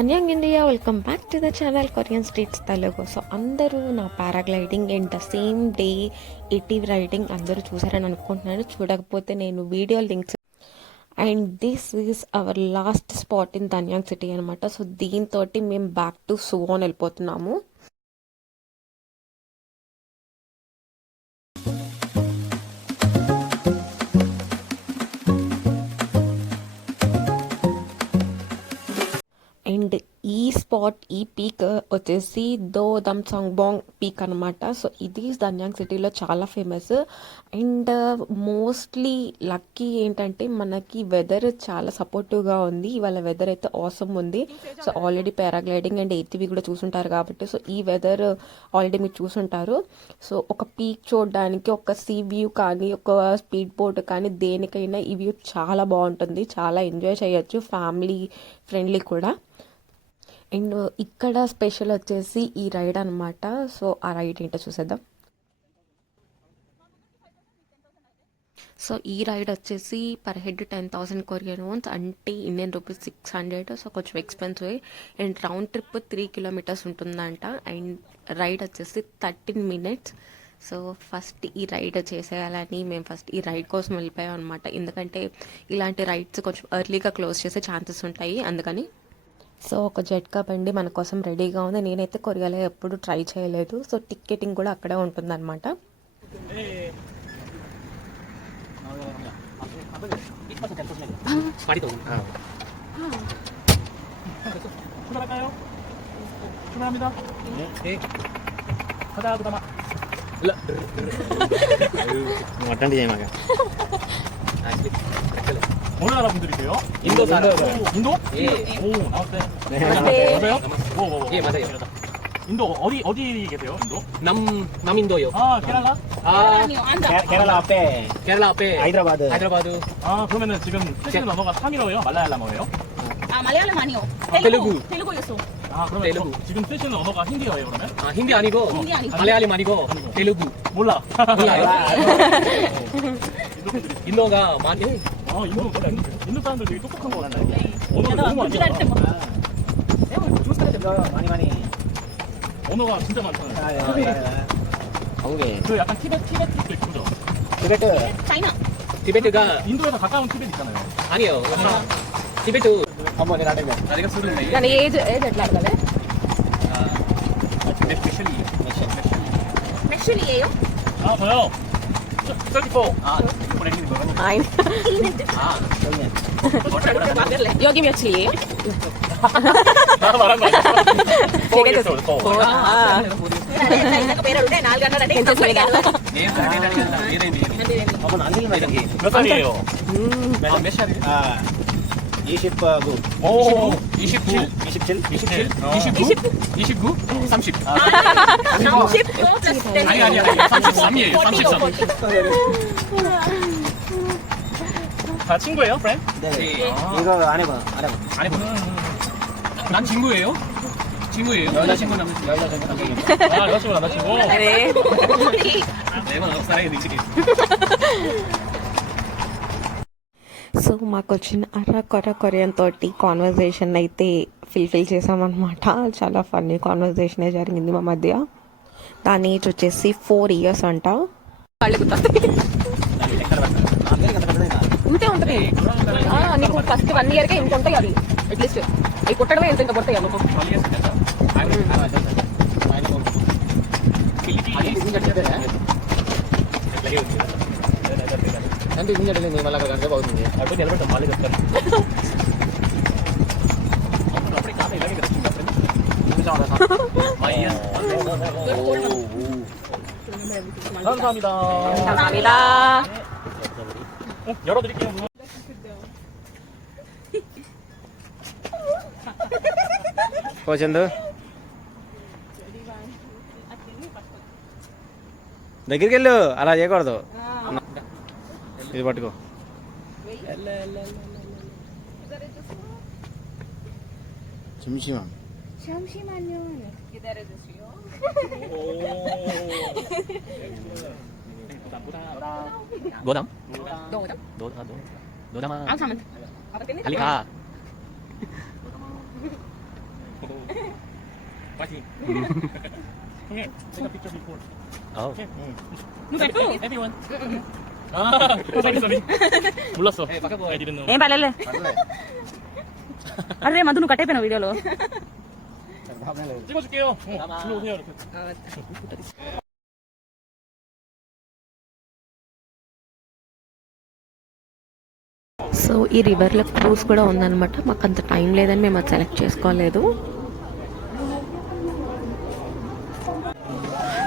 అన్యాంగ్ India, welcome back to the channel Korean streets Telugu. So అందరూ నా paragliding and the same day ATV riding అందరూ చూసారని అనుకుంటున్నాను. చూడకపోతే నేను video links and this is our last spot in Danyang city అనమాట. So దీంతో మేము బ్యాక్ టు సువోన్ వెళ్ళిపోతున్నాము. అండ్ ఈ స్పాట్, ఈ పీక్ వచ్చేసి దో దమ్ సంగ్బాంగ్ పీక్ అనమాట. సో ఇది ధన్యాంగ్ సిటీలో చాలా ఫేమస్. అండ్ మోస్ట్లీ లక్కీ ఏంటంటే మనకి వెదర్ చాలా సపోర్టివ్గా ఉంది. ఇవాళ వెదర్ అయితే ఆసమ్ ఉంది. So already paragliding and ATV కూడా చూసుంటారు కాబట్టి సో ఈ వెదర్ ఆల్రెడీ మీరు చూసుంటారు. సో ఒక పీక్ చూడడానికి, ఒక సీ వ్యూ కానీ, ఒక స్పీడ్ బోట్ కానీ, దేనికైనా ఈ వ్యూ చాలా బాగుంటుంది. చాలా ఎంజాయ్ చేయొచ్చు, ఫ్యామిలీ ఫ్రెండ్లీ కూడా. అండ్ ఇక్కడ స్పెషల్ వచ్చేసి ఈ రైడ్ అనమాట. సో ఆ రైడ్ ఏంటో చూసేద్దాం. సో ఈ రైడ్ వచ్చేసి పర్ హెడ్ 10,000 కొరియన్ వన్స్, అంటే ఇండియన్ రూపీస్ 600. సో కొంచెం expensive. And round trip 3 kilometres ఉంటుందంట. అండ్ రైడ్ వచ్చేసి 13 మినిట్స్. సో ఫస్ట్ ఈ రైడ్ చేసేయాలని మేము ఫస్ట్ ఈ రైడ్ కోసం వెళ్ళిపోయాం అనమాట. ఎందుకంటే ఇలాంటి రైడ్స్ కొంచెం ఎర్లీగా క్లోజ్ చేసే ఛాన్సెస్ ఉంటాయి, అందుకని. సో ఒక జట్కా బండి మన కోసం రెడీగా ఉంది. నేనైతే కొరియాలో ఎప్పుడు ట్రై చేయలేదు. సో టికెటింగ్ కూడా అక్కడే ఉంటుందన్నమాట. 어느 나라 분들이세요? 인도 사람. 인도? 예. 오, 나왔대. 네. 맞아요? 오. 예, 맞아요. 인도 어디 계세요? 인도? 남인도요. 아, 케랄라? 아, కేరళ 앞에 케랄라 앞에 하이드라바드. 하이드라바드. 아, 그러면은 지금 쓰시는 언어가 타밀어예요? 말라야라어예요? 아 말레알람 아니요. 텔루구. 텔루구였어. 아, 그러면 텔루구. 지금 쓰시는 언어가 힌디어예요, 그러면? 아, 힌디 아니고 힌디 아니고. 말레알림 아니고 텔루구. 몰라. 몰라요? 인도가 많이 인도 사람들 되게 똑똑한 거 같아요. 언어가 너무 많이 구지랄 때 뭐. 많이 많이. 언어가 진짜 많잖아요. 한국에 그 약간 티베트도 있고, 그죠? 티베트 차이나. 티베트가 인도에서 가까운 티베트 있잖아요. 아니에요. 티베트 한번 내가 아직 쓰는데. కానీ ఏజ్ ఎట్లా అడగాలి? 맥슈리. 맥슈리예요? 아, 저요? 34. 아, 보내는 거. ఆయన 아, 여기 며칠이에요? 나도 말한 거 아니야? 모르겠어. 내가 배를 때 나가는데 괜찮습니다. 한번 안 들리면 이렇게. 몇 살이에요? 아, 몇 살이에요? 아 29. 오, 27. 27? 27? 29? 30. 아니, 33이에요. 33. 다 친구예요, 프렌드? 네. 네. 이거 안 해봐. 아니, 난 친구예요? 친구예요? 여자친구 남자친구 아, 여자친구, 남자친구? 네. 내만 사랑해 느끼게. సో మాకు వచ్చిన అర కొరియన్ తోటి కాన్వర్జేషన్ అయితే ఫిల్ చేసామన్నమాట. చాలా ఫన్నీ కాన్వర్జేషనే జరిగింది మా మధ్య. దాని ఏజ్ వచ్చేసి 4 ఇయర్స్ అంట. ఇంతే ఉంటుంది. నీకు ఫస్ట్ 1 ఇయర్కే ఇంత ఉంటాయి. అవి అట్లీస్ట్ అవి కొట్టడమే ఇంత కొడతాయి. అవి అంటే ఇది అంటే నేను మళ్ళీ అక్కడ అవుతుంది. అప్పుడు నిలబెట్టాం, వాళ్ళే చెప్తారు. అప్పుడే కాదు, ఇలాగే తెలుస్తుంది. 감사합니다. 감사합니다. 열어드릴게요. చందు దగ్గరికి వెళ్ళు, అలా చేయకూడదు. ఇది పట్టుకో. 잠시만요. 기다려주세요. 노담? 너다? 노담아. 안 사면. 빨리 가. 파이팅. Okay, take a picture before. Okay. నువ్వు పెట్టు. Everyone. sorry. 몰랐어. I didn't know. ఏం పర్లేదు అరే మధు నువ్వు కట్టయిపోయినావు వీడియోలో. 찍어줄게요. 일로 오세요. 이렇게. సో ఈ రివర్లో క్రూజ్ కూడా ఉందన్నమాట. మాకు అంత టైం లేదని మేము అది సెలెక్ట్ చేసుకోలేదు.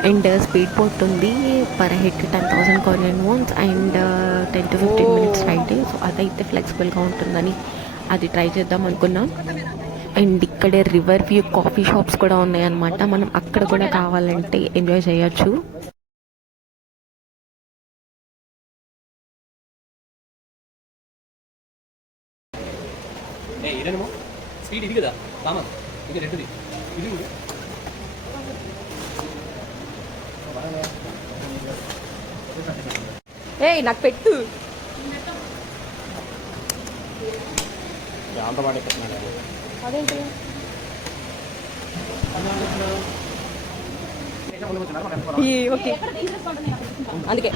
అండ్ స్పీడ్ బోట్ ఉంది, per head 10,000 Korean wons and 10 to 15 minutes ride. So అదైతే ఫ్లెక్సిబుల్గా ఉంటుందని అది ట్రై చేద్దాం అనుకున్నాం. అండ్ ఇక్కడే రివర్ వ్యూ కాఫీ షాప్స్ కూడా ఉన్నాయన్నమాట. మనం అక్కడ కూడా కావాలంటే ఎంజాయ్ చేయొచ్చు. ఇదేనేమో స్పీడ్ ఇది కదా మామ, ఇది రెండుది ఇది కూడా. ఏయ్ నాకు పెట్టు. అంత పాడైపోతున్నాడు. అదేంటి ఓకే అందుకే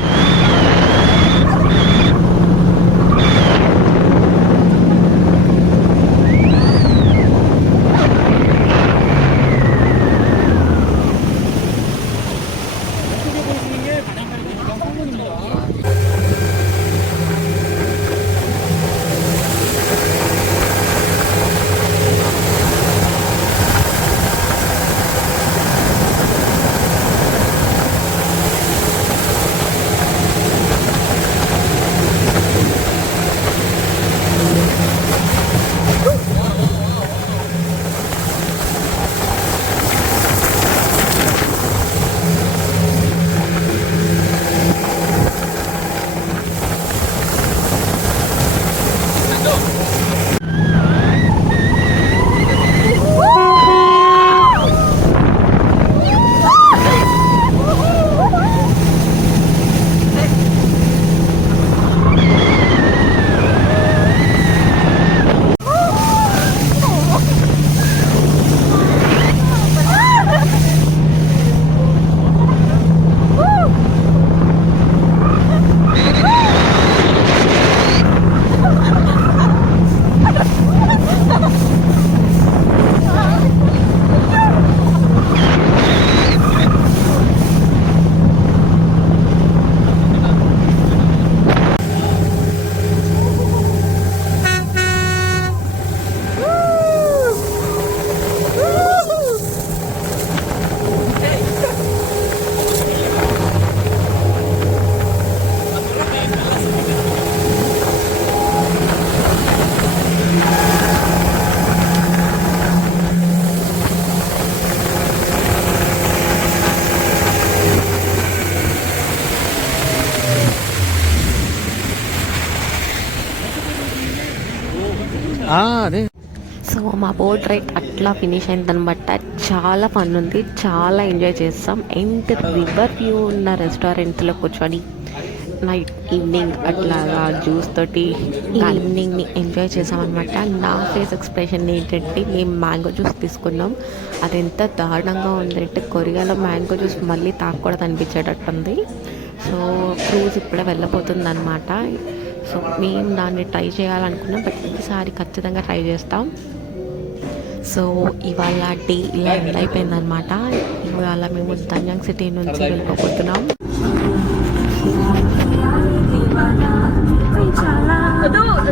అదే. సో మా బోట్ రైడ్ అట్లా ఫినిష్ అయిందనమాట. చాలా ఫన్ ఉంది, చాలా ఎంజాయ్ చేస్తాం. అండ్ రివర్ వ్యూ ఉన్న రెస్టారెంట్లో కూర్చొని నైట్ ఈవినింగ్ అట్లాగా జ్యూస్ తోటి ఈవినింగ్ని ఎంజాయ్ చేసామన్నమాట. నా ఫేస్ ఎక్స్ప్రెషన్ ఏంటంటే మేము మ్యాంగో జ్యూస్ తీసుకున్నాం. అది ఎంత దారుణంగా ఉందంటే కొరియాలో మ్యాంగో జ్యూస్ మళ్ళీ తాగకూడదు అనిపించేటట్టుంది. సో క్రూజ్ ఇప్పుడే వెళ్ళబోతుందన్నమాట. సో మేము దాన్ని ట్రై చేయాలనుకున్నాం, బట్ ఈసారి ఖచ్చితంగా ట్రై చేస్తాం. సో ఇవాళ డే ఇలా ఎండ్ అయిపోయిందనమాట. ఇవాళ మేము దంయాంగ్ సిటీ నుంచి వెళ్ళిపోతున్నాం.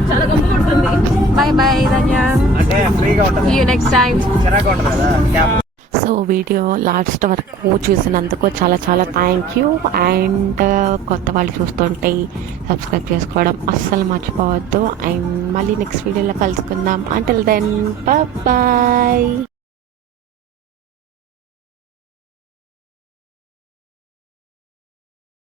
చాలా గమ్ము కొడుతుంది. బాయ్ బాయ్ దంయాంగ్, అంటే ఫ్రీగా ఉంటుంది, సీ యు నెక్స్ట్ టైం. చిరాకు ఉంటుంది కదా క్యాబ్. సో వీడియో లాస్ట్ వరకు చూసినందుకు చాలా చాలా థ్యాంక్ యూ. అండ్ కొత్త వాళ్ళు చూస్తుంటే సబ్స్క్రైబ్ చేసుకోవడం అస్సలు మర్చిపోవద్దు. అండ్ మళ్ళీ నెక్స్ట్ వీడియోలో కలుసుకుందాం. Until then bye.